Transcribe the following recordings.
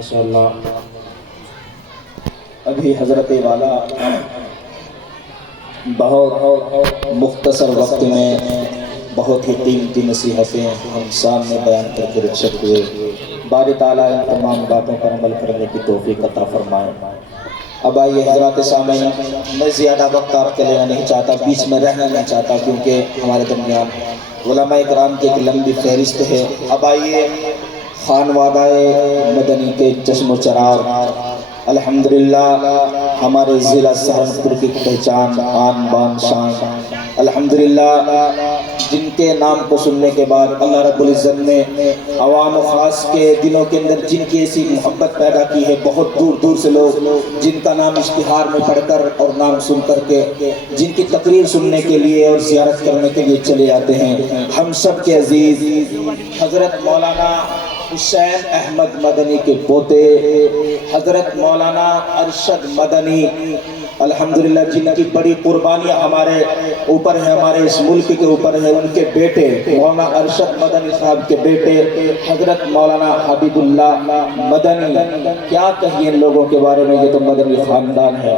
ماشاءاللہ ابھی حضرت والا بہت مختصر وقت میں بہت ہی قیمتی نصیحتیں ہم سامنے بیان کر کے رخصت ہوئے. باری تعالیٰ ان تمام باتوں پر عمل کرنے کی توفیق عطا فرمائے. اب آئیے حضرات سامعین، میں زیادہ وقت آپ کے لینا نہیں چاہتا، بیچ میں رہنا نہیں چاہتا، کیونکہ ہمارے درمیان علماء اکرام کی ایک لمبی فہرست ہے. اب آئیے خانوادہ مدنی کے چشم و چراغ الحمدللہ ہمارے ضلع سہارنپور کی پہچان، آن بان شان، الحمدللہ جن کے نام کو سننے کے بعد اللہ رب العزت نے عوام و خاص کے دلوں کے اندر جن کی ایسی محبت پیدا کی ہے. بہت دور دور سے لوگ جن کا نام اشتہار میں پڑھ کر اور نام سن کر کے جن کی تقریر سننے کے لیے اور زیارت کرنے کے لیے چلے آتے ہیں. ہم سب کے عزیز حضرت مولانا حسین احمد مدنی کے پوتے حضرت مولانا ارشد مدنی، الحمدللہ جن کی بڑی قربانیاں ہمارے اوپر ہے، ہمارے اس ملک کے اوپر ہے، ان کے بیٹے مولانا ارشد مدنی صاحب کے بیٹے حضرت مولانا حبیب اللہ مدنی. کیا کہیے ان لوگوں کے بارے میں، یہ تو مدنی خاندان ہے.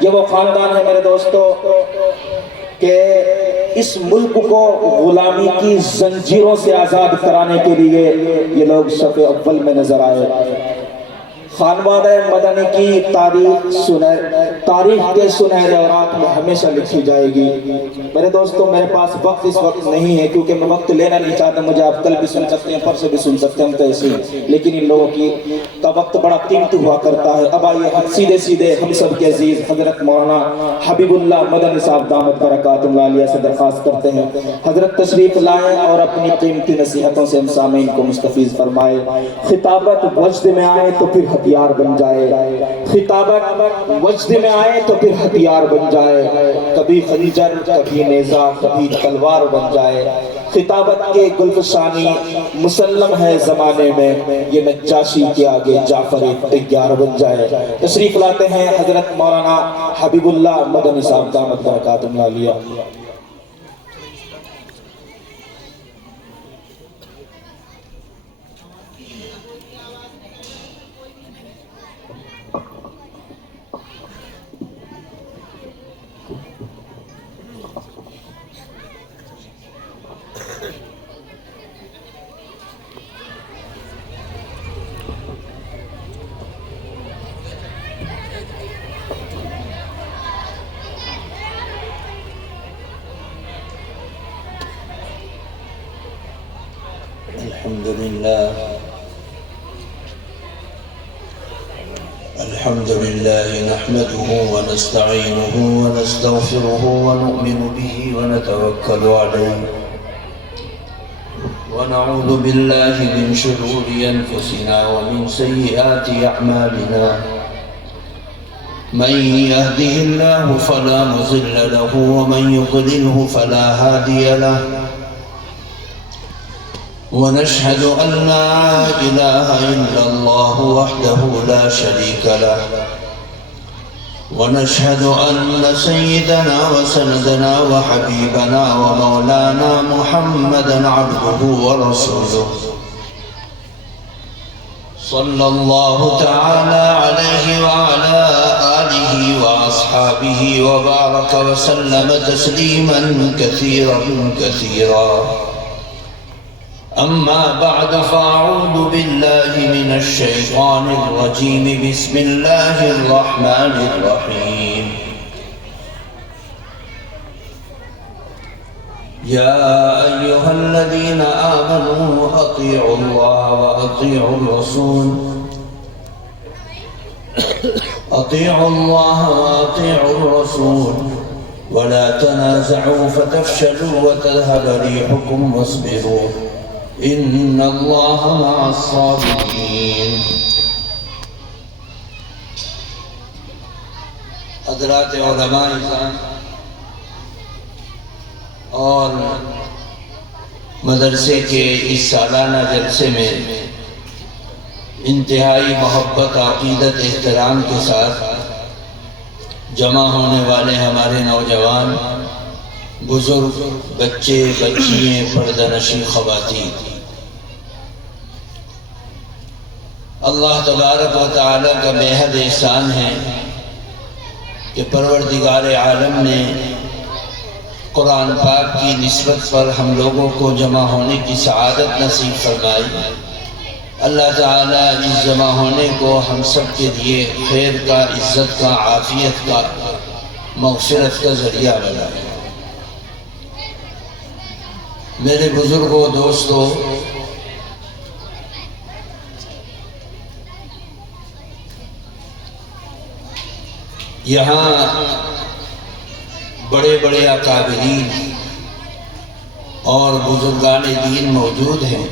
یہ وہ خاندان ہے میرے دوستو کہ اس ملک کو غلامی کی زنجیروں سے آزاد کرانے کے لیے یہ لوگ صف اول میں نظر آئے. خانوادہ مدنی کی تاریخ کے سنہرے اوراق میں ہمیشہ لکھی جائے گی. میرے دوستو میرے پاس وقت اس وقت نہیں ہے، کیونکہ میں وقت لینا نہیں چاہتا. مجھے آپ کل بھی سن سکتے ہیں، پرسوں بھی سن سکتے ہیں، ہم تو ایسے ہی، لیکن ان لوگوں کا وقت بڑا قیمتی ہوا کرتا ہے. اب آئیے ہم سیدھے ہم سب کے عزیز حضرت مولانا حبیب اللہ مدنی صاحب دامت برکاتہ العالیہ سے درخواست کرتے ہیں حضرت تشریف لائیں اور اپنی قیمتی نصیحتوں سے ہم سامعین کو مستفیض فرمائے. خطابت وجد میں آئے تو پھر ہتھیار بن جائے، خطابت وجد میں آئے تو پھر ہتھیار بن جائے، کبھی خنجر کبھی نیزہ کبھی تلوار بن جائے. خطابت کے گلفشانی مسلم ہے زمانے میں، یہ نجاشی کے آگے جعفر تیار بن جائے. تشریف لاتے ہیں حضرت مولانا حبیب اللہ مدنی صاحب دامت برکاتہ العالیہ. الحمد لله نحمده ونستعينه ونستغفره ونؤمن به ونتوكل عليه ونعوذ بالله من شرور أنفسنا ومن سيئات أعمالنا. من يهده الله فلا مضل له ومن يضلله فلا هادي له. ونشهد أن لا إله إلا الله وحده لا شريك له. ونشهد أن سيدنا وسندنا وحبيبنا ومولانا محمدا عبده ورسوله صلى الله تعالى عليه وعلى آله وأصحابه وبارك وسلم تسليما كثيرا كثيرا. أما بعد فأعوذ بالله من الشيطان الرجيم. بسم الله الرحمن الرحيم. يا أيها الذين آمنوا أطيعوا الله وأطيعوا الرسول أطيعوا الله وأطيعوا الرسول ولا تنازعوا فتفشلوا وتذهب ريحكم واصبروا إن الله مع الصابرين. حضرات علماء اعزام اور مدرسے کے اس سالانہ جلسے میں انتہائی محبت، عقیدت، احترام کے ساتھ جمع ہونے والے ہمارے نوجوان، بزرگ، بچے، بچیاں، پردہ نشین خواتین، اللہ تبارک و تعالیٰ کا بے حد احسان ہے کہ پروردگار عالم نے قرآن پاک کی نسبت پر ہم لوگوں کو جمع ہونے کی سعادت نصیب فرمائی۔ اللہ تعالیٰ اس جمع ہونے کو ہم سب کے لیے خیر کا، عزت کا، عافیت کا، مغفرت کا ذریعہ بنائے۔ میرے بزرگوں، دوستوں، یہاں بڑے بڑے اکابرین اور بزرگان دین موجود ہیں۔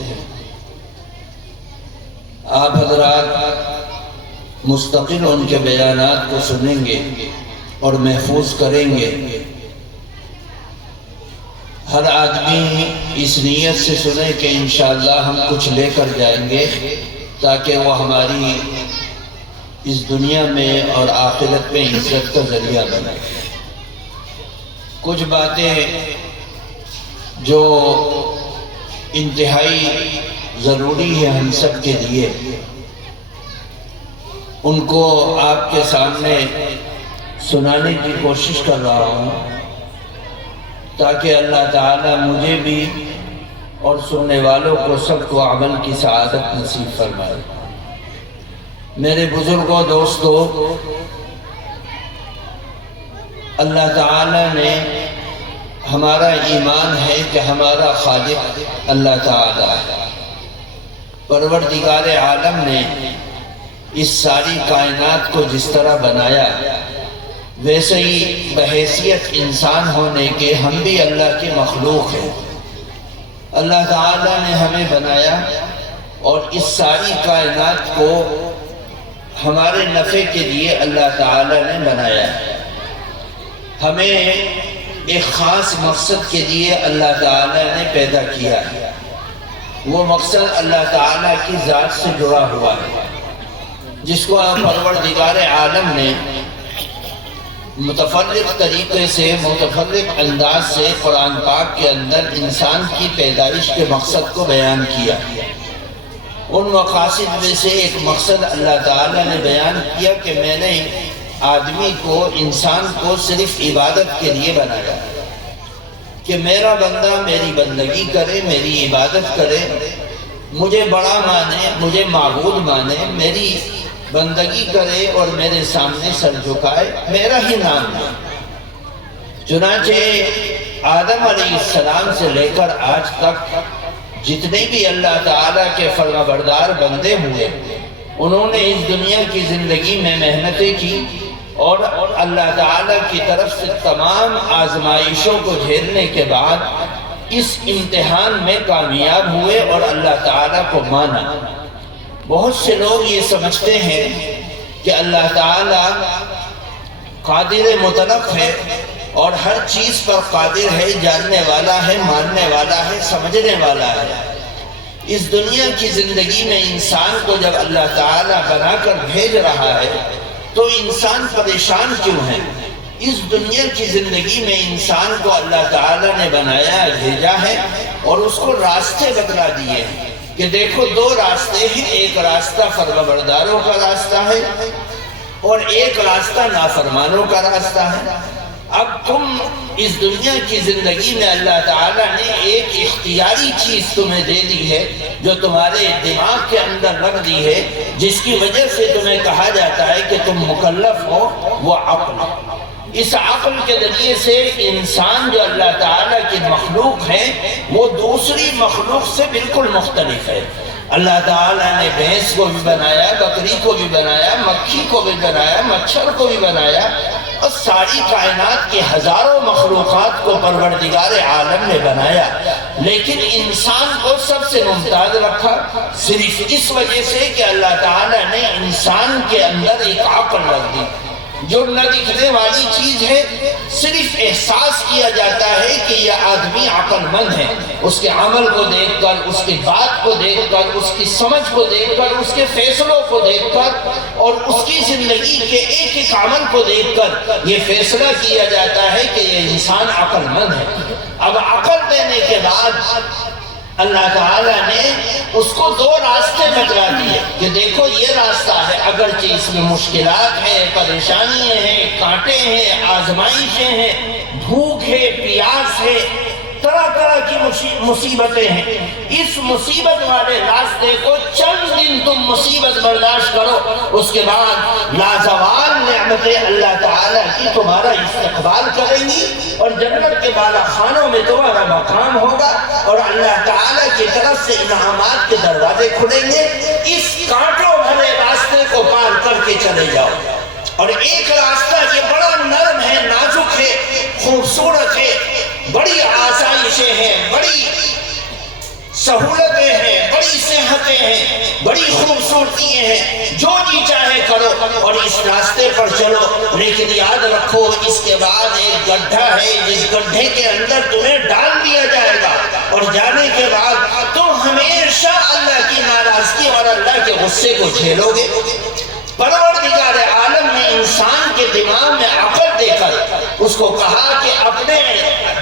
آپ حضرات مستقل ان کے بیانات کو سنیں گے اور محفوظ کریں گے۔ ہر آدمی اس نیت سے سنے کہ انشاءاللہ ہم کچھ لے کر جائیں گے تاکہ وہ ہماری اس دنیا میں اور آخرت میں عزت کا ذریعہ بنے۔ کچھ باتیں جو انتہائی ضروری ہے ہم سب کے لیے، ان کو آپ کے سامنے سنانے کی کوشش کر رہا ہوں تاکہ اللہ تعالیٰ مجھے بھی اور سننے والوں کو سب کو عمل کی سعادت نصیب فرمائے۔ میرے بزرگوں، دوستوں، اللہ تعالیٰ نے، ہمارا ایمان ہے کہ ہمارا خالق اللہ تعالیٰ ہے۔ پروردگار عالم نے اس ساری کائنات کو جس طرح بنایا، ویسے ہی بحیثیت انسان ہونے کے ہم بھی اللہ کی مخلوق ہیں۔ اللہ تعالیٰ نے ہمیں بنایا اور اس ساری کائنات کو ہمارے نفع کے لیے اللہ تعالیٰ نے بنایا۔ ہمیں ایک خاص مقصد کے لیے اللہ تعالیٰ نے پیدا کیا ہے۔ وہ مقصد اللہ تعالیٰ کی ذات سے جڑا ہوا ہے، جس کو پروردگار عالم نے متفرق طریقے سے، متفرق انداز سے قرآن پاک کے اندر انسان کی پیدائش کے مقصد کو بیان کیا۔ ان مقاصد میں سے ایک مقصد اللہ تعالیٰ نے بیان کیا کہ میں نے آدمی کو، انسان کو صرف عبادت کے لیے بنایا، کہ میرا بندہ میری بندگی کرے، میری عبادت کرے، مجھے بڑا مانے، مجھے معبود مانے، میری بندگی کرے اور میرے سامنے سر جھکائے، میرا ہی نام ہے۔ چنانچہ آدم علیہ السلام سے لے کر آج تک جتنے بھی اللہ تعالیٰ کے فرمانبردار بندے ہوئے، انہوں نے اس دنیا کی زندگی میں محنتیں کی اور اللہ تعالیٰ کی طرف سے تمام آزمائشوں کو جھیلنے کے بعد اس امتحان میں کامیاب ہوئے اور اللہ تعالیٰ کو مانا۔ بہت سے لوگ یہ سمجھتے ہیں کہ اللہ تعالیٰ قادر مطلق ہے اور ہر چیز پر قادر ہے، جاننے والا ہے، ماننے والا ہے، سمجھنے والا ہے۔ اس دنیا کی زندگی میں انسان کو جب اللہ تعالیٰ بنا کر بھیج رہا ہے تو انسان پریشان کیوں ہے؟ اس دنیا کی زندگی میں انسان کو اللہ تعالیٰ نے بنایا، بھیجا ہے اور اس کو راستے بتلا دیے ہیں کہ دیکھو دو راستے ہیں، ایک راستہ فرمانبرداروں کا راستہ ہے اور ایک راستہ نافرمانوں کا راستہ ہے۔ اب تم اس دنیا کی زندگی میں اللہ تعالیٰ نے ایک اختیاری چیز تمہیں دے دی ہے جو تمہارے دماغ کے اندر رکھ دی ہے، جس کی وجہ سے تمہیں کہا جاتا ہے کہ تم مکلف ہو، وہ عقل۔ اس عقل کے ذریعے سے انسان جو اللہ تعالیٰ کی مخلوق ہے وہ دوسری مخلوق سے بالکل مختلف ہے۔ اللہ تعالیٰ نے بھینس کو بھی بنایا، بکری کو بھی بنایا، مکھی کو بھی بنایا، مچھر کو بھی بنایا اور ساری کائنات کی ہزاروں مخلوقات کو پروردگار عالم نے بنایا، لیکن انسان کو سب سے ممتاز رکھا صرف اس وجہ سے کہ اللہ تعالیٰ نے انسان کے اندر ایک عقل رکھ دی جو نہ دکھنے والی چیز ہے، صرف احساس کیا جاتا ہے کہ یہ آدمی عقل مند ہے، اس کے عمل کو دیکھ کر، اس کی بات کو دیکھ کر، اس کی سمجھ کو دیکھ کر، اس کے فیصلوں کو دیکھ کر اور اس کی زندگی کے ایک ایک عمل کو دیکھ کر یہ فیصلہ کیا جاتا ہے کہ یہ انسان عقل مند ہے۔ اب عقل دینے کے بعد اللہ تعالیٰ نے اس کو دو راستے بتلا دیے کہ دیکھو یہ راستہ ہے، اگرچہ اس میں مشکلات ہیں، پریشانیاں ہیں، کانٹے ہیں، آزمائشیں ہیں، بھوک ہے، پیاس ہے، طرح طرح کی مصیبتیں ہیں، اس مصیبت والے راستے کو چند دن تم مصیبت برداشت کرو، اس کے بعد لازوال نعمتیں اللہ تعالیٰ کی تمہارا استقبال کریں گی اور جنت کے بالا خانوں میں تمہارا مقام ہوگا اور اللہ تعالیٰ کی طرف سے انعامات کے دروازے کھلیں گے۔ اس کانٹوں بھرے راستے کو پار کر کے چلے جاؤ۔ اور ایک راستہ یہ بڑا نرم ہے، نازک ہے، خوبصورت ہے، بڑی آسائشیں ہیں، بڑی سہولتیں ہیں، بڑی صحتیں ہیں، بڑی خوبصورتیاں ہیں، جو جی چاہے کرو اور اس راستے پر چلو، لیکن یاد رکھو اس کے بعد ایک گڈھا ہے، جس گڈھے کے اندر تمہیں ڈال دیا جائے گا اور جانے کے بعد تم ہمیشہ اللہ کی ناراضگی اور اللہ کے غصے کو جھیلو گے۔ پروردگار عالم نے انسان کے دماغ میں عقل دے کر اس کو کہا کہ اپنے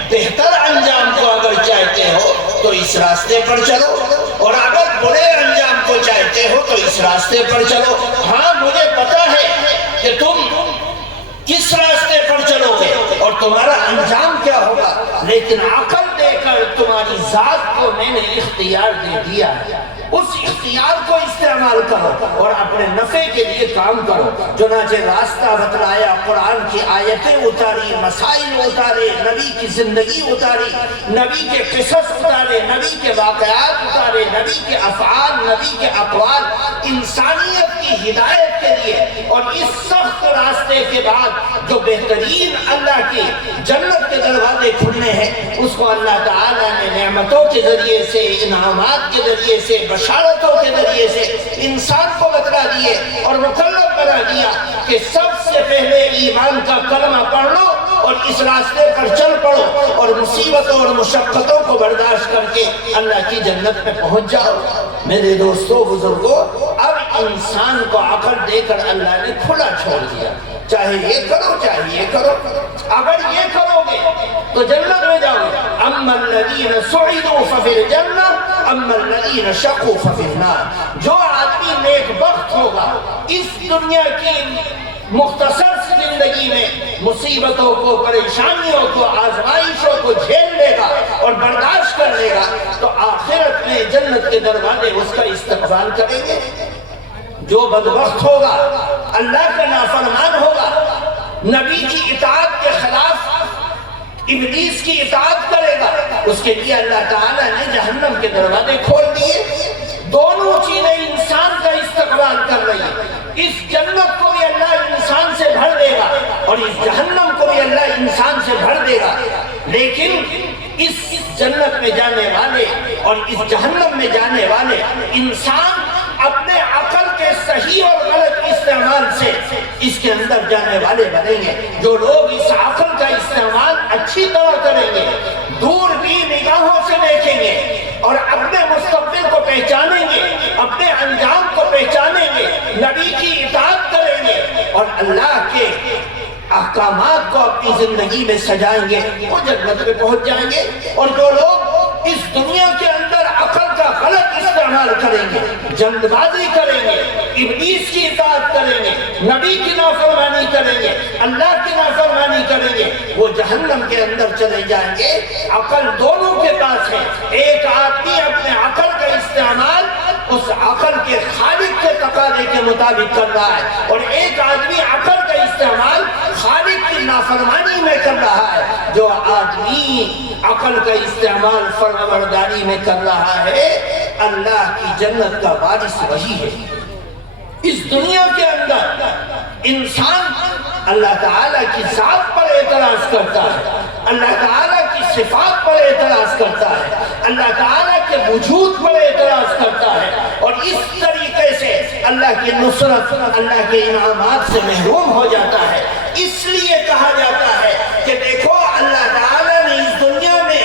بہتر انجام کو اگر چاہتے ہو تو اس راستے پر چلو اور اگر برے انجام کو چاہتے ہو تو اس راستے پر چلو۔ ہاں مجھے پتا ہے کہ تم کس راستے پر چلو گے اور تمہارا انجام کیا ہوگا، لیکن عقل دے کر تمہاری ذات کو میں نے اختیار دے دیا ہے، اس اختیار کو استعمال کرو اور اپنے نفع کے لیے کام کرو۔ چنانچہ راستہ بتلایا، قرآن کی آیتیں اتاری، مسائل اتارے، نبی کی زندگی اتاری، نبی کے قصص اتارے، نبی کے واقعات اتارے، نبی کے افعال، نبی کے اقوال، انسانیت کی ہدایت کے لیے۔ اور اس سخت راستے کے بعد جو بہترین اللہ کی جنت کے دروازے کھلنے ہیں، اس کو اللہ تعالیٰ نے نعمتوں کے ذریعے سے، انعامات کے ذریعے سے، بشارتوں کے ذریعے سے انسان کو بتلا دیے اور مکلف بنا دیا کہ سب سے پہلے ایمان کا کلمہ پڑھ لو اور اس راستے پر چل پڑو اور مصیبتوں اور مشقتوں کو برداشت کر کے اللہ کی جنت میں پہنچ جاؤ۔ میرے دوستو، بزرگوں، اب انسان کو عقل دے کر اللہ نے کھلا چھوڑ دیا، چاہے یہ کرو چاہے یہ کرو، اگر یہ کرو گے تو جنت میں جاؤ گے۔ اما الذین سعدوا ففی الجنہ اما الذین شقوا ففی النار۔ جو آدمی نیک بخت ہوگا اس دنیا کی مختصر سی زندگی میں مصیبتوں کو، پریشانیوں کو، آزمائشوں کو جھیل لے گا اور برداشت کر لے گا تو آخرت میں جنت کے دروازے اس کا استقبال کریں گے۔ جو بدبخت ہوگا، اللہ کا نافرمان ہوگا، نبی کی اطاعت کے خلاف ابلیس کی اطاعت کرے گا، اس کے لیے اللہ تعالیٰ نے جہنم کے دروازے کھول دیے۔ دونوں چیزیں انسان کا استقبال کر رہی ہیں، اس جنت کو بھی اللہ انسان سے بھر دے گا اور اس جہنم کو بھی اللہ انسان سے بھر دے گا، لیکن اس جنت میں جانے والے اور اس جہنم میں جانے والے انسان اپنے عقل کے صحیح اور غلط استعمال سے اس کے اندر جانے والے بنیں گے۔ جو لوگ اس عقل کا استعمال اچھی طرح کریں گے، دور بھی نگاہوں سے دیکھیں گے اور اپنے مستقبل کو پہچانیں گے، اپنے انجام کو پہچانیں گے، نبی کی اطاعت کریں گے اور اللہ کے احکامات کو اپنی زندگی میں سجائیں گے، وہ جنت میں پہنچ جائیں گے۔ اور جو لوگ اس دنیا کے اندر عقل کا غلط استعمال کریں گے، جلد بازی کریں گے، ابلیس کی اطاعت کریں گے، نبی کی نافرمانی کریں گے، اللہ کی نافرمانی کریں گے، وہ جہنم کے اندر چلے جائیں گے۔ عقل دونوں کے پاس ہے، ایک آدمی اپنے عقل کا استعمال اس عقل کے خالق کے تقاضے کے مطابق کر رہا ہے اور ایک آدمی عقل کا استعمال خالق کی نافرمانی میں کر رہا ہے۔ جو آدمی عقل کا استعمال فرمانبرداری میں کر رہا ہے، اللہ کی جنت کا وارث وہی ہے۔ اس دنیا کے اندر انسان اللہ تعالیٰ کی ذات پر اعتراض کرتا ہے، اللہ تعالیٰ کی صفات پر اعتراض کرتا ہے، اللہ تعالیٰ کے وجود پر اعتراض کرتا ہے اور اس طریقے سے اللہ کی نصرت، اللہ کے انعامات سے محروم ہو جاتا ہے۔ اس لیے کہا جاتا ہے کہ دیکھو اللہ تعالیٰ نے اس دنیا میں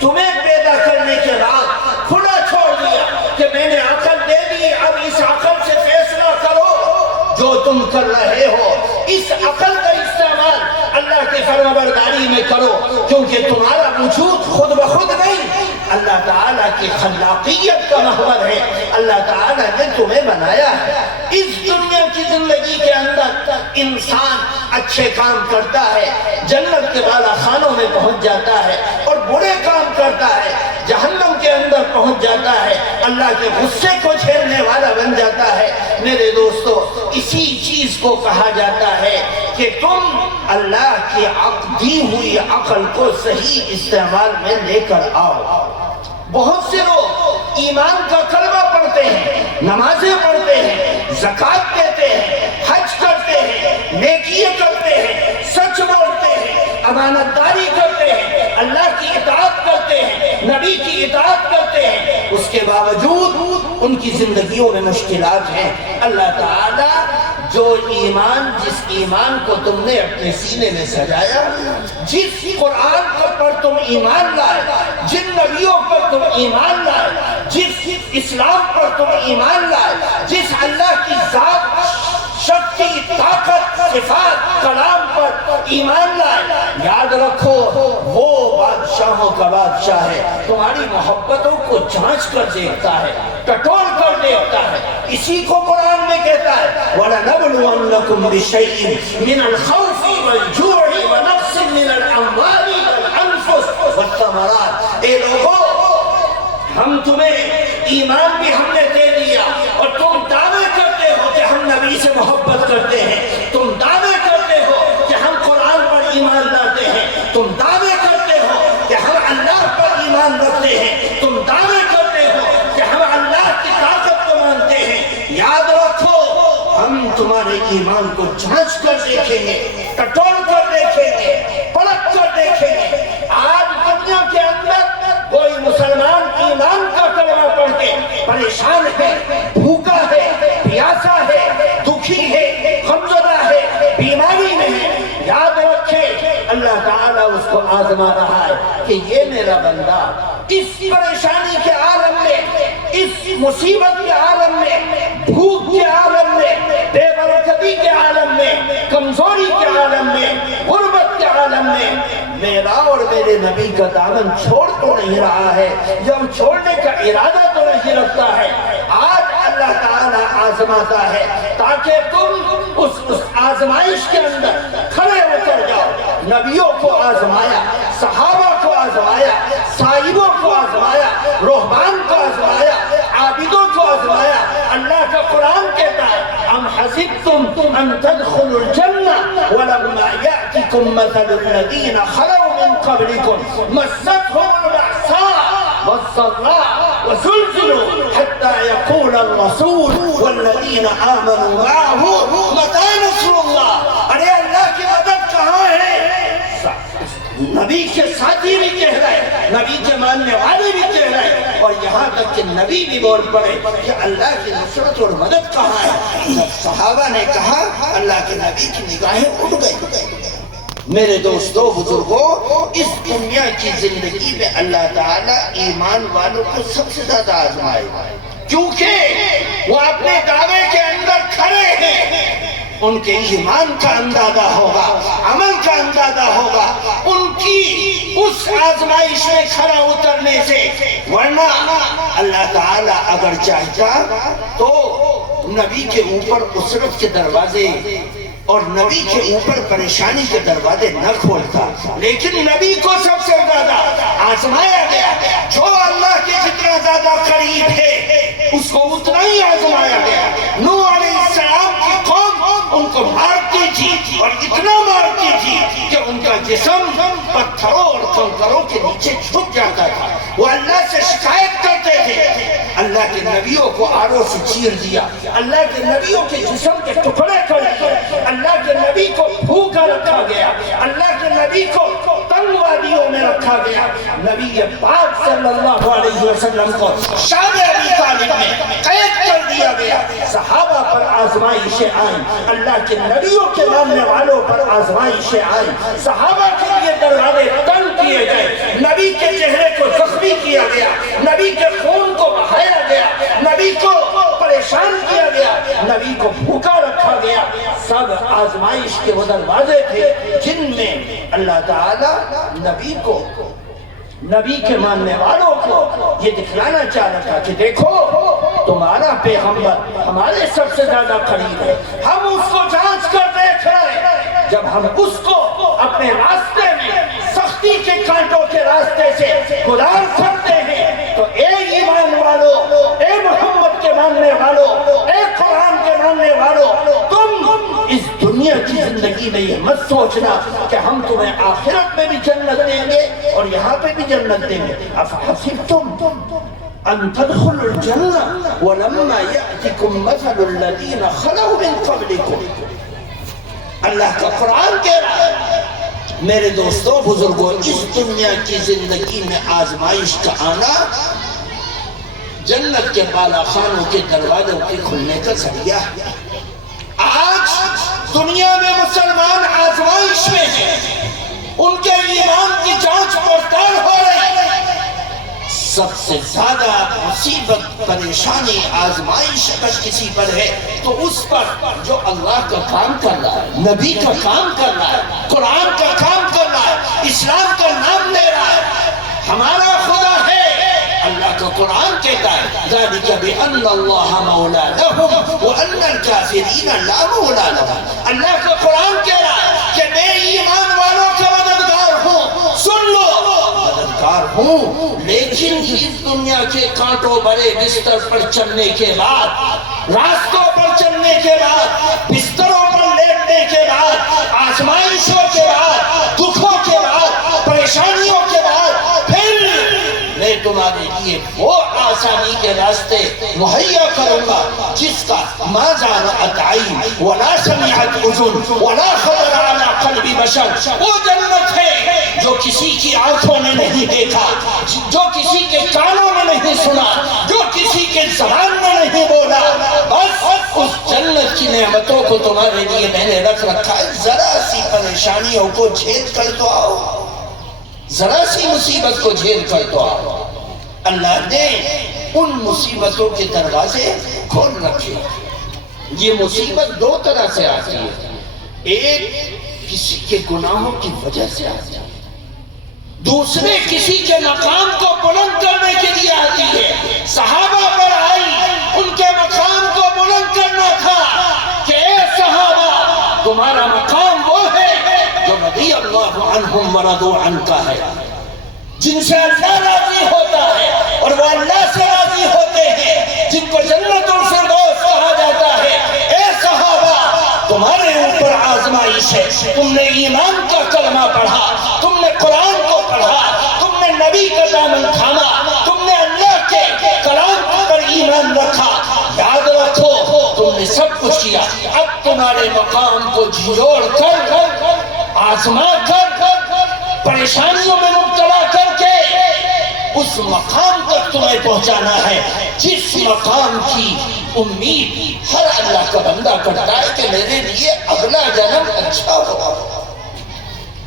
تمہیں پیدا کرنے کے بعد کھلا چھوڑ دیا کہ میں نے عقل دے دی، اب اس عقل سے فیصلہ کرو جو تم کر رہے ہو، اس عقل کا استعمال اللہ کے فرمانبرداری میں کرو، کیونکہ تمہارا وجود خود بخود نہیں، اللہ تعالیٰ کی خلاقیت کا محور ہے. اللہ تعالیٰ نے تمہیں بنایا ہے. اس دنیا کی زندگی کے اندر انسان اچھے کام کرتا ہے, جنت کے بالا خانوں میں پہنچ جاتا ہے, اور برے کام کرتا ہے, جہنم کے اندر پہنچ جاتا ہے, اللہ کے غصے کو جھیلنے والا بن جاتا ہے. میرے دوستو, اسی چیز کو کہا جاتا ہے کہ تم اللہ کی دی ہوئی عقل کو صحیح استعمال میں لے کر آؤ. بہت سے لوگ ایمان کا کلمہ پڑھتے ہیں, نمازیں پڑھتے ہیں, زکوٰۃ دیتے ہیں, حج کرتے ہیں, نیکیاں کرتے ہیں, سچ بولتے ہیں, امانت داری کرتے ہیں, اللہ کی اطاعت کرتے ہیں, نبی کی اطاعت کرتے ہیں, اس کے باوجود ان کی زندگیوں میں مشکلات ہیں. اللہ تعالیٰ جو ایمان, جس ایمان کو تم نے اپنے سینے میں سجایا, جس قرآن پر تم ایمان لائے, جن نبیوں پر تم ایمان لائے, جس اسلام پر تم ایمان لائے, جس اللہ کی ذات, شکتی, طاقت, صفات, کلام پر ایمان لائے, یاد رکھو وہ بادشاہوں کا بادشاہ ہے. تمہاری محبتوں کو جانچ کر دیکھتا ہے, ٹٹول کر دیکھتا ہے. اسی کو قرآن میں کہتا ہے وَلَنَبْلُوَنَّكُمْ بِشَيْءٍ مِّنَ الْخَوْفِ وَالْجُوعِ وَنَقْصٍ مِّنَ الْأَمْوَالِ وَالْأَنفُسِ وَالثَّمَرَاتِ. اے لوگوں, ہم تمہیں ایمان بھی ہم نے دے دیا, اور تم دعوے کرتے ہو کہ ہم نبی سے محبت کرتے ہیں, تم دعوے کرتے ہو کہ ہم قرآن پر ایمان لاتے ہیں, تم دعوے کرتے ہو کہ ہم اللہ پر ایمان رکھتے ہیں, تم دعوے کرتے ہو کہ ہم اللہ کی طاقت کو مانتے ہیں. یاد رکھو, ہم تمہارے ایمان کو جانچ کر دیکھیں گے, ٹٹول کر دیکھیں گے, پرکھ کر دیکھیں گے. آج دنیا کے اندر کوئی مسلمان ایمان کا کلمہ پڑھ کے پریشان ہے, بھوکا ہے, پیاسا ہے, دکھی ہے, غمزدہ ہے, بیماری میں ہے, یاد رکھے اللہ تعالیٰ اس کو آزما رہا ہے کہ یہ میرا بندہ اس پریشانی کے عالم میں, اس مصیبت کے عالم میں, بھوک کے عالم میں, بے برکتی کے عالم میں, کمزوری کے عالم میں, غربت کے عالم میں میرا اور میرے نبی کا دامن چھوڑ تو نہیں رہا ہے, یا چھوڑنے کا ارادہ تو نہیں رکھتا ہے. آج اللہ تعالیٰ آزماتا ہے تاکہ تم اس آزمائش کے اندر کھڑے ہو کر جاؤ. نبیوں کو آزمایا, صحابہ کو آزمایا, صاحبوں کو آزمایا, رہبان کو آزمایا, عابدوں کو آزمایا. اللہ کا قرآن کہتا ہے ام حسبتم ان تدخلوا الجنہ ولما یأتکم مثل الذین خلوا من قبلکم مستهم البأساء والضراء وزلزلوا حتى يقول الرسول والذین آمنوا معه متى نصر اللہ. ارے اللہ کی مدد کہاں ہے؟ نبی کے ساتھی بھی کہہ رہے, نبی کے ماننے والے بھی کہہ رہے, اور یہاں تک کہ نبی بھی بول پڑے کہ اللہ کی نصرت اور مدد کہاں ہے. جب صحابہ نے کہا, اللہ کے نبی کی نگاہیں اٹھ گئی. میرے دوستو, بزرگوں, اس دنیا کی زندگی میں اللہ تعالیٰ ایمان والوں کو سب سے زیادہ آزمائے, کیونکہ وہ اپنے دعوے کے اندر کھڑے ہیں. ان کے ایمان کا اندازہ ہوگا, عمل کا اندازہ ہوگا ان کی اس آزمائش میں کھڑا اترنے سے. ورنہ اللہ تعالیٰ اگر چاہتا تو نبی کے اوپر اسرت کے دروازے اور نبی کے اوپر پریشانی کے دروازے نہ کھولتا, لیکن نبی کو سب سے زیادہ آزمایا گیا. جو اللہ کے جتنا زیادہ قریب ہے اس کو اتنا ہی آزمایا گیا. نوح علیہ السلام کی قوم ان کو مارتی تھی, اور اتنا مارتی تھی کہ ان کا جسم پتھروں اور کنکروں کے نیچے چھپ جاتا تھا. وہ اللہ سے شکایت کرتے تھے, اللہ کے نبیوں کو آروں سے چیر دیا, اللہ کے نبیوں کے جسم کے ٹکڑے کر دیے, اللہ کے نبی کو بھوکا رکھا گیا, اللہ کے نبی کو تنگ وادیوں میں رکھا گیا. نبی پاک صلی اللہ علیہ وسلم کو شام ابی طالب میں قید کر دیا گیا. صحابہ پر آزمائشیں آئیں, اللہ کے نبیوں کے ماننے والوں پر آزمائشیں آئیں. صحابہ کے لیے دروازے تنگ کیے گئے, نبی کے چہرے کو زخمی کیا گیا, نبی کے خون کو بہایا گیا, نبی کو پریشان کیا گیا, نبی کو بھوکا رکھا گیا. سب آزمائش کے وہ دروازے تھے جن میں اللہ تعالیٰ نبی کے ماننے والوں کو یہ دکھلانا چاہ رہا تھا کہ دیکھو تمہارا پیغمبر ہمارے سب سے زیادہ قریب ہے، ہم اس کو جانچ کر دیکھ رہے ہیں۔ جب ہم اس کو اپنے راستے میں سختی کے کانٹوں کے راستے سے گزار کرتے ہیں تو اے ایمان والوں، اے محمد کے ماننے والوں، اے قرآن کے ماننے والوں، تم اس دنیا کی زندگی میں یہ مت سوچنا کہ ہم تمہیں آخرت میں بھی جنت دیں گے اور یہاں پہ بھی جنت دیں گے۔ افحسبتم ان تدخلوا الجنہ ولما یأتکم مثل الذین خلوا من قبلکم۔ اللہ کا قرآن کہہ رہا ہے میرے دوستوں بزرگوں، اس دنیا کی زندگی میں آزمائش کا آنا جنت کے بالا خانوں کے دروازوں کے کھلنے کا ذریعہ ہے۔ آج دنیا میں مسلمان آزمائش میں ہیں، ان کے ایمان کی جانچ پڑتال ہو رہی ہے۔ سب سے زیادہ مصیبت، پریشانی، آزمائش اگر کسی پر ہے تو اس پر جو اللہ کا کام کر رہا ہے، نبی کا کام کر رہا ہے، قرآن کا کام کر رہا ہے، اسلام کا نام لے رہا ہے۔ ہمارا خدا ہے، اللہ کا قرآن کہتا ہے ذَلِكَ بِأَنَّ اللَّهَ مَوْلَى لَهُمْ وَأَنَّ الْكَافِرِينَ لَا مَوْلَى لَهُمْ۔ اللہ کا قرآن کہہ رہا ہے کہ میں ایمان والوں کا مددگار ہوں، سن لو مددگار ہوں، لیکن اس دنیا کے کانٹوں بڑے بستر پر چلنے کے بعد، راستوں پر چلنے کے بعد، بستروں پر لیٹنے کے بعد، آزمائشوں کے بعد، دکھوں کے بعد، پریشانیوں کے بعد، پھر میں تمہارے لیے وہ آسانی کے راستے مہیا کروں گا جس کا ما زارعت عین ولا سمعت اذن ولا خطر علی قلب بشر۔ وہ جنت ہے جو کسی کی آنکھوں نے نہیں دیکھا، جو کسی کے کانوں میں نہیں سنا، جو کسی کے زبان میں نہیں بولا۔ بس اس جنت کی نعمتوں کو تمہارے لیے میں نے رکھ رکھا ہے، ذرا سی پریشانیوں کو جھیل کر تو آؤ، ذرا سی مصیبت کو جھیل کر تو آؤ۔ اللہ نے ان مصیبتوں کے دروازے کھول رکھے۔ یہ مصیبت دو طرح سے آتی ہے، ایک کسی کے گناہوں کی وجہ سے آتی ہے، دوسرے کسی کے مقام کو بلند کرنے کے لیے آتی ہے۔ صحابہ پر آئی، ان کے مقام کو بلند کرنا تھا کہ اے صحابہ تمہارا مقام وہ ہے جو رضی اللہ عنہم ورضوا عنہ کا ہے، جن سے اللہ راضی ہوتا ہے اور وہ اللہ سے راضی ہوتے ہیں، جن کو جنت الفردوس کہا جاتا ہے۔ اے صحابہ تمہارے اوپر آزمائش ہے، تم نے ایمان کا کلمہ پڑھا، تم نے قرآن کو پڑھا، تم نے نبی کا دامن تھاما، تم نے اللہ کے کلام پر ایمان رکھا۔ یاد رکھو تم نے سب کچھ کیا، اب تمہارے مقام کو جھنجھوڑ کر، آزما کر، پریشانیوں میں مبتلا کر کے اس مقام تک تمہیں پہنچانا ہے جس مقام کی امید ہر اللہ کا بندہ کرتا ہے کہ میرے لیے اگلا جنم اچھا ہوگا،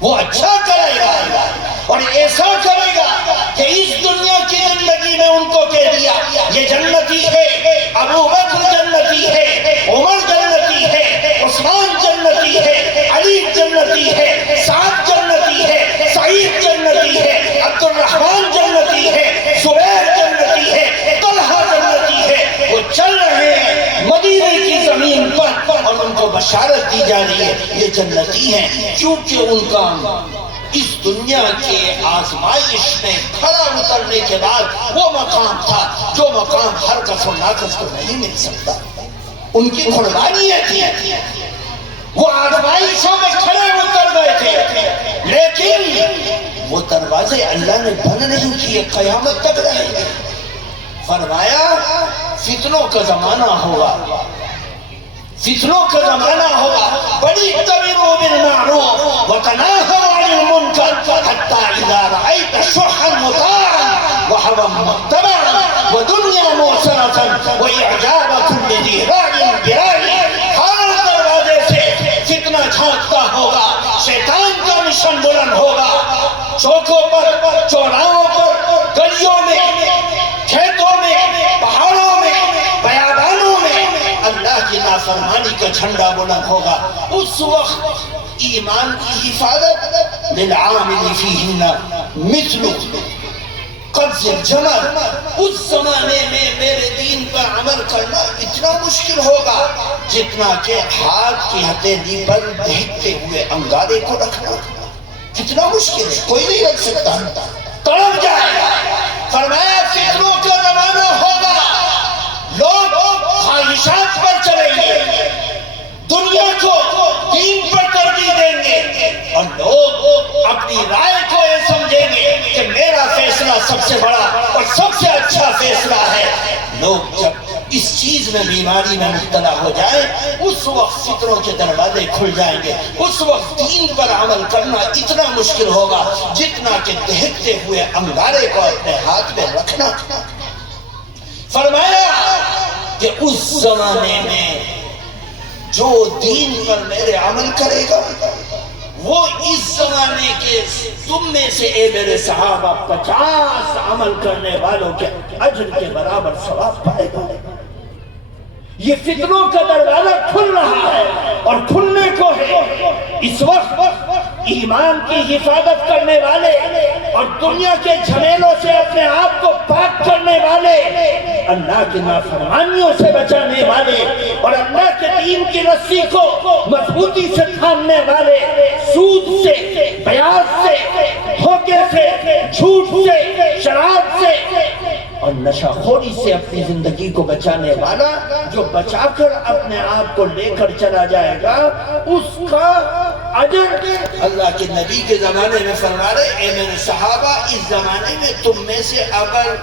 وہ اچھا کرے گا اور ایسا کرے گا کہ اس دنیا کی زندگی میں ان کو کہہ دیا یہ جنتی ہے، ابو بکر جنتی ہے، عمر جنتی ہے، عثمان جنتی ہے، علی جنتی ہے، سعد جنتی ہے، سعید جنتی ہے، عبد الرحمن جنتی ہے، زبیر جنتی ہے، طلحہ جنتی ہے۔ وہ چل رہے ہیں مدینے کی زمین پر اور ان کو بشارت دی جا رہی ہے یہ جنتی ہیں، کیونکہ ان کا اس دنیا کے آزمائش میں کھڑا اترنے کے بعد وہ مقام تھا جو مقام ہر کس و ناکس کو نہیں مل سکتا۔ ان کی قربانیاں تھی، وہ آزمائشوں میں کھڑے اتر گئے تھے، لیکن وہ دروازے اللہ نے بند نہیں کیے، قیامت تک رہے گا۔ فرمایا فتنوں کا زمانہ ہوگا، فتنوں کا زمانہ ہوگا، بڑی تبروا بالمعروف وتناہوا عن المنکر حتی اذا رأیت شحا مطاعا وہوا متبعا ودنیا موسرتا واعجاب کل ذی راع براع۔ ہر دروازے سے فتنہ جھانکتا ہوگا، شیطان کا مشن بلند ہوگا، چوکوں پر، چوراہوں پر، گلیوں میں، کھیتوں میں، پہاڑوں میں، بیابانوں میں اللہ کی نافرمانی کا جھنڈا بلند ہوگا۔ اس وقت ایمان کی حفاظت للعامل فیہن مثل قبض جمل، اس زمانے میں میرے دین پر عمل کرنا اتنا مشکل ہوگا جتنا کہ ہاتھ کی ہتھیلی پر دہتے ہوئے انگارے کو رکھنا کتنا مشکل ہے، کوئی نہیں رکھ سکتا، تڑپ جائے گا۔ فرمایا فتنوں کا زمانہ ہوگا، لوگ خواہشات پر چلیں گے، دنیا کو دین پر ترجیح دیں گے، اور لوگ اپنی رائے کو یہ سمجھیں گے کہ میرا فیصلہ سب سے بڑا اور سب سے اچھا فیصلہ ہے۔ لوگ جب اس چیز میں بیماری میں مبتلا ہو جائے اس وقت فتنوں کے دروازے کھل جائیں گے، اس وقت دین پر عمل کرنا اتنا مشکل ہوگا جتنا کہ دہتے ہوئے انگارے کو اپنے ہاتھ میں رکھنا۔ فرمایا کہ اس زمانے میں جو دین پر میرے عمل کرے گا وہ اس زمانے کے تم میں سے اے میرے صحابہ 50 عمل کرنے والوں کے اجر کے برابر ثواب پائے گا۔ یہ فتنوں کا دروازہ کھل رہا ہے اور کھلنے کو ہے۔ اس وقت ایمان کی حفاظت کرنے والے اور دنیا کے جھمیلوں سے اپنے آپ کو پاک کرنے والے، اللہ کی نافرمانیوں سے بچانے والے اور اللہ کے دین کی رسی کو مضبوطی سے تھامنے والے، سود سے، بیاض سے، دھوکے سے، جھوٹ سے، شراب سے اور نشہ خوری سے اپنی زندگی کو بچانے والا، جو بچا کر اپنے آپ کو لے کر چلا جائے گا اس کا اجر۔ اللہ کے نبی کے زمانے میں فرما رہے اے میرے صحابہ، اس زمانے میں تم میں سے اگر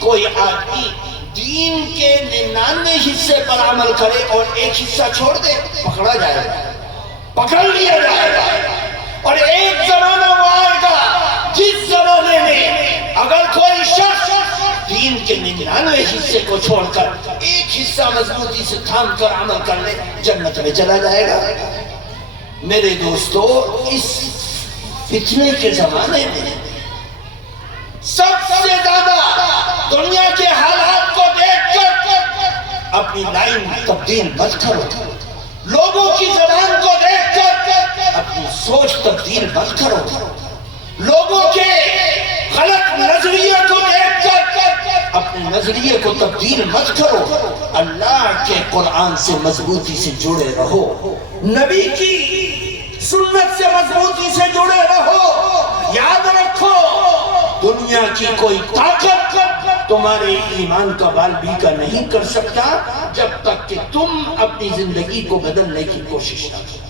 کوئی آدمی دین کے 99 حصے پر عمل کرے اور ایک حصہ چھوڑ دے پکڑا جائے گا، پکڑ لیا جائے گا۔ اور ایک زمانہ وہ آئے گا جس زمانے میں اگر کوئی شخص دین کے 99 حصے کو چھوڑ کر ایک حصہ مضبوطی سے تھام کر عمل کر لے جنت میں چلا جائے گا۔ میرے دوستو، اس فتنے کے زمانے میں سب سے زیادہ دنیا کے حالات کو دیکھ کر اپنی لائن تبدیل مت کرو، لوگوں کی زبان کو دیکھ کر اپنی سوچ تبدیل مت کرو، لوگوں کے غلط نظریے کو دیکھ کر اپنے نظریے کو تبدیل مت کرو، اللہ کے قرآن سے مضبوطی سے جڑے رہو، نبی کی سنت سے مضبوطی سے جڑے رہو۔ یاد رکھو دنیا کی کوئی طاقت تمہارے ایمان کا بال بیکا نہیں کر سکتا جب تک کہ تم اپنی زندگی کو بدلنے کی کوشش نہ کرو۔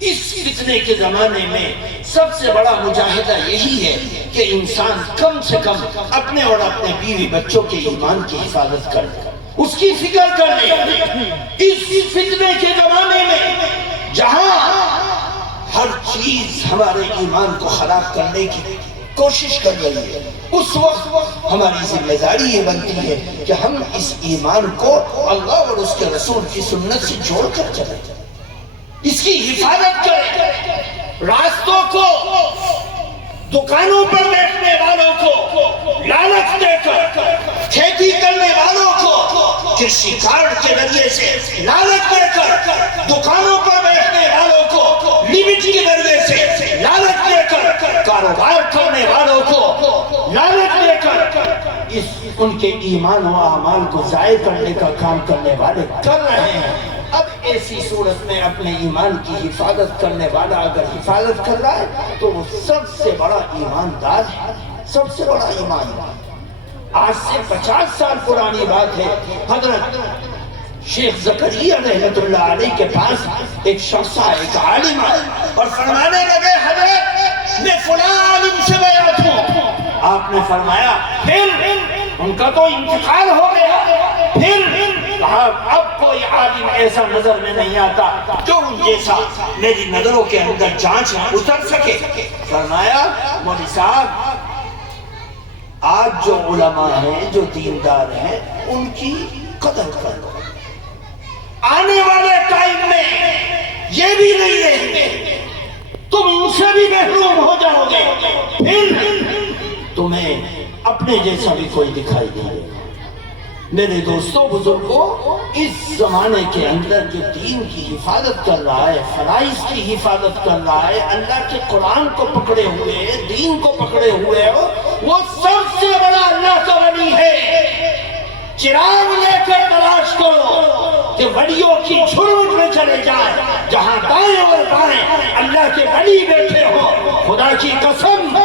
اس فتنے کے زمانے میں سب سے بڑا مجاہدہ یہی ہے کہ انسان کم سے کم اپنے اور اپنے بیوی بچوں کے ایمان کی حفاظت کرے، اس کی فکر کرے۔ اس فتنے کے زمانے میں جہاں ہر چیز ہمارے ایمان کو خراب کرنے کی کوشش کر رہی ہے، اس وقت ہماری ذمہ داری یہ بنتی ہے کہ ہم اس ایمان کو اللہ اور اس کے رسول کی سنت سے جوڑ کر چلیں، اس کی حفاظت کریں۔ راستوں کو، دکانوں پر بیٹھنے والوں کو لالچ دے کر، کھیتی کرنے والوں کو کرشی کارڈ کے ذریعے سے لالچ دے کر، دکانوں پر بیٹھنے والوں کو لمٹ کے ذریعے سے لالچ دے کر، کاروبار کرنے والوں کو لالچ دے کر ان کے ایمان و اعمال کو ضائع کرنے کا کام کرنے والے کر رہے ہیں۔ اب ایسی صورت میں اپنے ایمان کی حفاظت کرنے والا اگر حفاظت کر رہا ہے تو وہ سب سے بڑا ایماندار ہے، سب سے بڑا ایماندار۔ آج سے 50 سال پرانی بات ہے، حضرت شیخ زکریا رحمۃ اللہ علیہ کے پاس ایک شخص آیا، ایک عالم آیا اور فرمانے لگے حضرت میں فلاں عالم سے بیعت ہوں۔ آپ نے فرمایا پھر؟ ان کا تو انتقال ہو گیا، پھر کہا اب کوئی عالم ایسا نظر میں نہیں آتا جو ان جیسا میری نظروں کے اندر جانچ اتر سکے۔ فرمایا مولوی صاحب آج جو علماء ہیں، جو دیندار ہیں، ان کی قدر کرو، آنے والے ٹائم میں یہ بھی نہیں رہیں، تم ان سے بھی محروم ہو جاؤ گے، پھر تمہیں اپنے جیسا بھی کوئی دکھائی دے گا۔ میرے دوستوں بزرگوں، اس زمانے کے اندر جو دین کی حفاظت کر رہا ہے، فرائض کی حفاظت کر رہا ہے، اللہ کے قرآن کو پکڑے ہوئے، دین کو پکڑے ہوئے ہو، وہ سب سے بڑا اللہ کا ولی ہے۔ چراغ لے کر تلاش کرو کہ ولیوں کی جھرمٹ میں چلے جائیں، جہاں دائیں اور بائیں اللہ کے ولی بیٹھے ہوں۔ خدا کی قسم،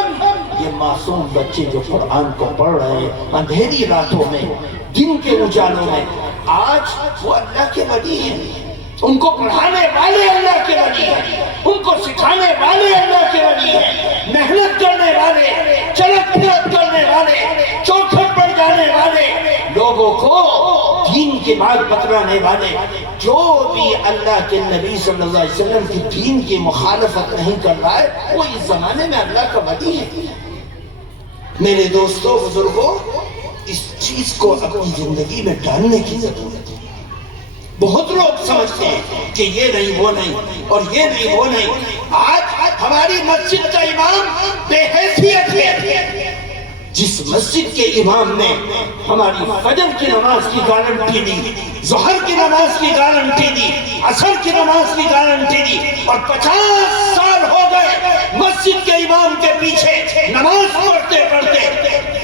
یہ معصوم بچے جو قرآن کو پڑھ رہے ہیں اندھیری راتوں میں، دن کے اجالوں میں، آج وہ اللہ کے ولی ہیں۔ ان کو پڑھانے والے اللہ کے ولی ہیں، ان کو سکھانے والے اللہ کے ولی ہیں، محنت کرنے والے، چلت پھرت کرنے والے، چوکھٹ پر جانے والے، لوگوں کو دین کے بعد بتلانے والے۔ جو بھی اللہ کے نبی صلی اللہ علیہ وسلم کی دین کی مخالفت نہیں کر رہا ہے وہ اس زمانے میں اللہ کا ولی ہے۔ میرے دوستو، بزرگوں، اس چیز کو اپنی زندگی میں ڈالنے کی ضرورت ہے۔ بہت لوگ سمجھتے ہیں کہ یہ نہیں وہ نہیں اور یہ نہیں وہ نہیں۔ آج ہماری مسجد کا امام بے حیثیت ہے۔ جس مسجد کے امام نے ہماری فجر کی نماز کی گارنٹی دی، ظہر کی نماز کی گارنٹی دی، عصر کی نماز کی گارنٹی دی، اور 50 سال ہو گئے مسجد کے امام کے پیچھے نماز پڑھتے پڑھتے،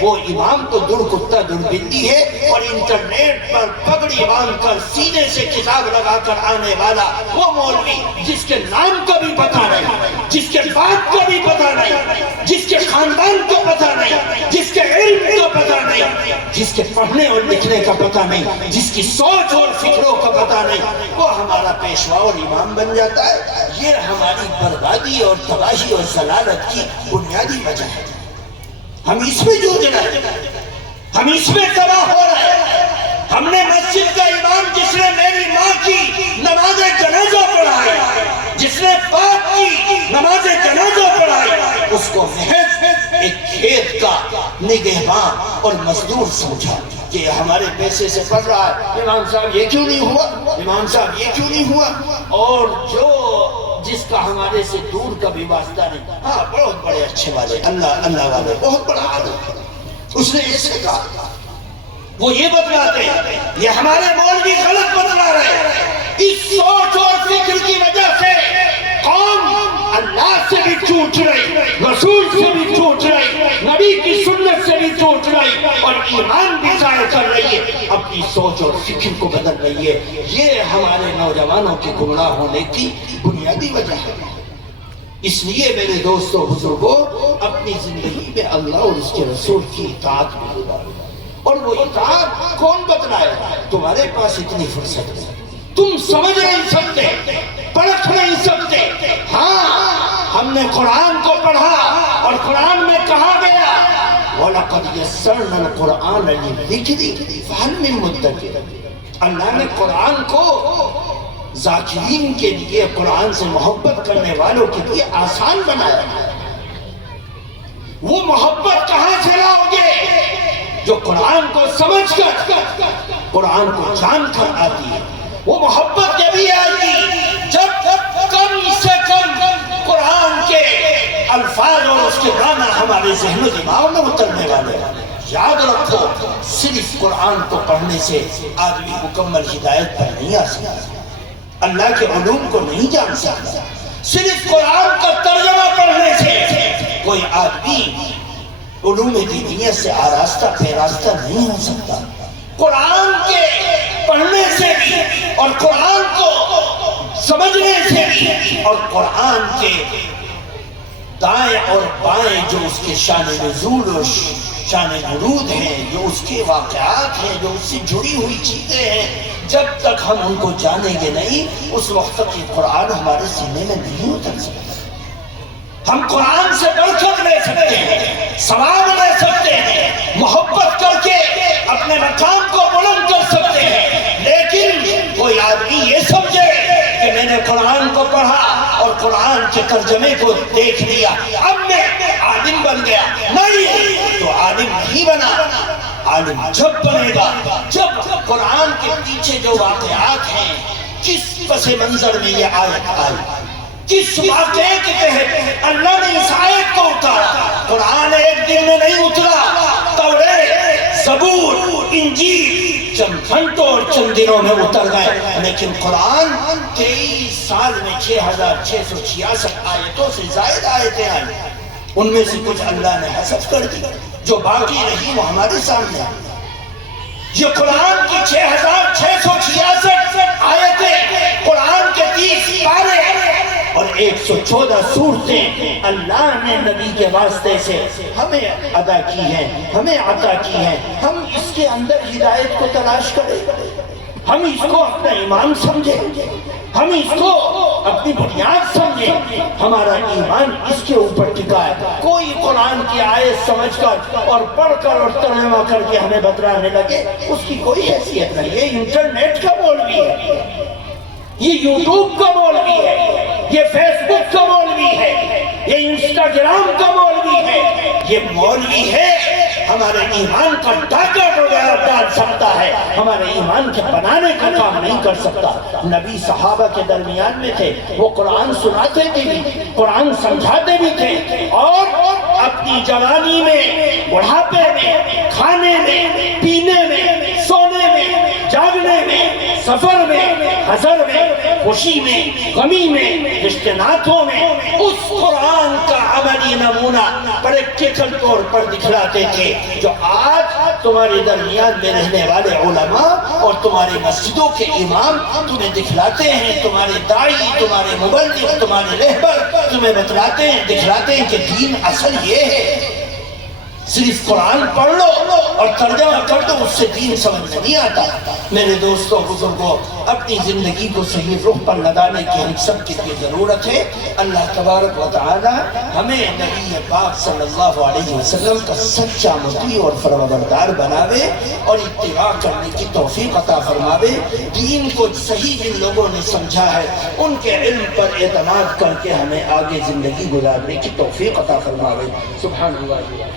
وہ امام تو در کتا در بندی ہے، اور انٹرنیٹ پر پگڑی باندھ کر سینے سے کتاب لگا کر آنے والا وہ مولوی جس کے نام کا بھی پتہ نہیں، جس کے باپ کا بھی پتہ نہیں، جس کے خاندان کو پتہ نہیں، جس کے علم کا پتہ نہیں، جس کے پڑھنے اور لکھنے کا پتہ نہیں، جس کی سوچ اور فکروں کا پتہ نہیں، وہ ہمارا پیشوا اور امام بن جاتا ہے۔ یہ ہماری بربادی اور تباہی اور ضلالت کی بنیادی وجہ ہے۔ ہم اس میں جوجھ رہے ہیں، ہم اس میں تباہ ہو رہے ہیں۔ ہم نے مسجد کا امام جس نے میری ماں کی نماز جنازہ پڑھائی، جس نے باپ کی نماز جنازہ پڑھائی، اس کو محض ایک کھیت کا نگہبان اور مزدور سمجھا کہ ہمارے پیسے سے پڑھ رہا ہے، امام صاحب یہ کیوں نہیں ہوا، امام صاحب یہ کیوں نہیں ہوا۔ اور جو جس کا ہمارے سے دور کا بھی واسطہ نہیں، ہاں بہت بڑے اچھے والے، اللہ والے، بہت بڑا عالم، اس نے ایسے کہا، وہ یہ بتلاتے ہیں، یہ ہمارے مولوی غلط بتلا رہے ہیں۔ اس سوچ اور فکر کی وجہ سے قوم اللہ سے بھی ٹوٹ رہی، رسول سے بھی ٹوٹ رہی، نبی کی سنت سے بھی ٹوٹ رہی، اور ایمان بھی ضائع کر رہی ہے، اپنی سوچ اور فکر کو بدل رہی ہے۔ یہ ہمارے نوجوانوں کے گمراہ ہونے کی بنیادی وجہ ہے۔ اس لیے میرے دوستو، بزرگوں، اپنی زندگی میں اللہ اور اس کے رسول کی اطاعت بھی گزارو، اور وہ اطاعت کون بتلائے؟ تمہارے پاس اتنی فرصت ہے، تم سمجھ نہیں سکتے، پرکھ نہیں سکتے۔ ہاں، ہم نے قرآن کو پڑھا اور قرآن میں کہا گیا وَلَقَدْ يَسَّرْنَا الْقُرْآنَ لِلذِّكْرِ فَهَلْ مِن مُدَّكِرٍ۔ اللہ نے قرآن کو ذاکرین کے لیے، قرآن سے محبت کرنے والوں کے لیے آسان بنایا۔ وہ محبت کہاں سے لاؤ گے؟ جو قرآن کو سمجھ کر، قرآن کو جان کر آتی ہے۔ وہ محبت جبھی آئے گی جب کم سے کم قرآن کے الفاظ اور اس کے معنی ہمارے ذہن و دماغ میں اترنے والے ہیں۔ یاد رکھو، صرف قرآن کو پڑھنے سے آدمی مکمل ہدایت پر نہیں آ سکتا، اللہ کے علوم کو نہیں جان سکتا۔ صرف قرآن کا ترجمہ پڑھنے سے کوئی آدمی علوم دینیہ سے آراستہ پیراستہ نہیں ہو سکتا۔ قرآن کے پڑھنے سے بھی، اور قرآن کو سمجھنے سے بھی، اور قرآن کے دائیں اور بائیں جو اس کے شان نزول اور شان ورود ہیں، جو اس کے واقعات ہیں، جو اس سے جڑی ہوئی چیزیں ہیں، جب تک ہم ان کو جانیں گے نہیں، اس وقت تک یہ قرآن ہمارے سینے میں نہیں اتر سکتا۔ ہم قرآن سے برکت لے سکتے ہیں، ثواب لے سکتے ہیں، محبت کر کے اپنے مقام کو بلند کر سکتے ہیں، لیکن کوئی آدمی یہ سمجھے کہ میں نے قرآن کو پڑھا اور قرآن کے ترجمے کو دیکھ لیا، اب میں عالم بن گیا، نہیں، تو عالم نہیں بنا۔ عالم جب بنے گا جب قرآن کے پیچھے جو واقعات ہیں، کس پس منظر میں یہ آیت آئی، کس واقعے کے تحت اللہ نے اس آیت کو اتارا۔ قرآن ایک دن میں نہیں اترا، توریت، زبور، انجیل چند گھنٹوں اور چند دنوں میں اتر گئے، لیکن قرآن 23 سال میں 6666 آیتوں سے زائد آیتیں آئیں، ان میں سے کچھ اللہ نے حذف کر دی، جو باقی رہی وہ ہمارے سامنے ہے۔ یہ قرآن کی 6666 آیتیں، قرآن کے 30 پارے اور 114 صورتیں اللہ نے نبی کے واسطے سے ہمیں ادا کی ہیں، ہمیں عطا کی ہیں۔ ہم اس کے اندر ہدایت کو تلاش کریں، ہم اس کو اپنا ایمان سمجھیں، ہم اس کو اپنی بنیاد سمجھیں۔ ہمارا ایمان اس کے اوپر ٹکا ہے۔ کوئی قرآن کی آیت سمجھ کر اور پڑھ کر اور ترجمہ کر کے ہمیں بتلانے لگے، اس کی کوئی حیثیت نہیں۔ یہ انٹرنیٹ کا مولوی ہے، یہ یوٹیوب کا مولوی ہے، یہ فیس بک کا مولوی ہے، یہ انسٹاگرام کا مولوی ہے۔ یہ مولوی ہے ہمارے ایمان کا ڈاکہ وغیرہ ڈال سکتا ہے، ہمارے ایمان کے بنانے کا کام نہیں کر سکتا۔ نبی صحابہ کے درمیان میں تھے، وہ قرآن سناتے بھی، قرآن سمجھاتے بھی تھے، اور اپنی جوانی میں، بڑھاپے میں، کھانے میں، پینے میں، سونے میں، جاگنے میں، سفر میں، حضر میں، خوشی میں، غمی میں، رشتے ناتوں میں اس قرآن کا عملی نمونہ پریکٹیکل طور پر دکھلاتے تھے، جو آج تمہارے درمیان میں رہنے والے علماء اور تمہاری مسجدوں کے امام تمہیں دکھلاتے ہیں، تمہارے داعی، تمہارے مبلغ، تمہارے رہبر تمہیں بتلاتے ہیں، دکھلاتے ہیں کہ دین اصل یہ ہے۔ صرف قرآن پڑھ لو اور ترجمہ کر دو، اس سے دین سمجھ نہیں آتا۔ میرے دوستوں، بزرگوں، اپنی زندگی کو صحیح رخ پر لگانے کی ہم سب کی ضرورت ہے۔ اللہ تبارک و تعالی ہمیں نبی پاک صلی اللہ علیہ وسلم کا سچا مطیع اور فرمانبردار بناوے اور اتباع کرنے کی توفیق عطا فرماوے۔ دین کو صحیح جن لوگوں نے سمجھا ہے ان کے علم پر اعتماد کر کے ہمیں آگے زندگی گزارنے کی توفیق عطا فرماوے۔ سبحان اللہ۔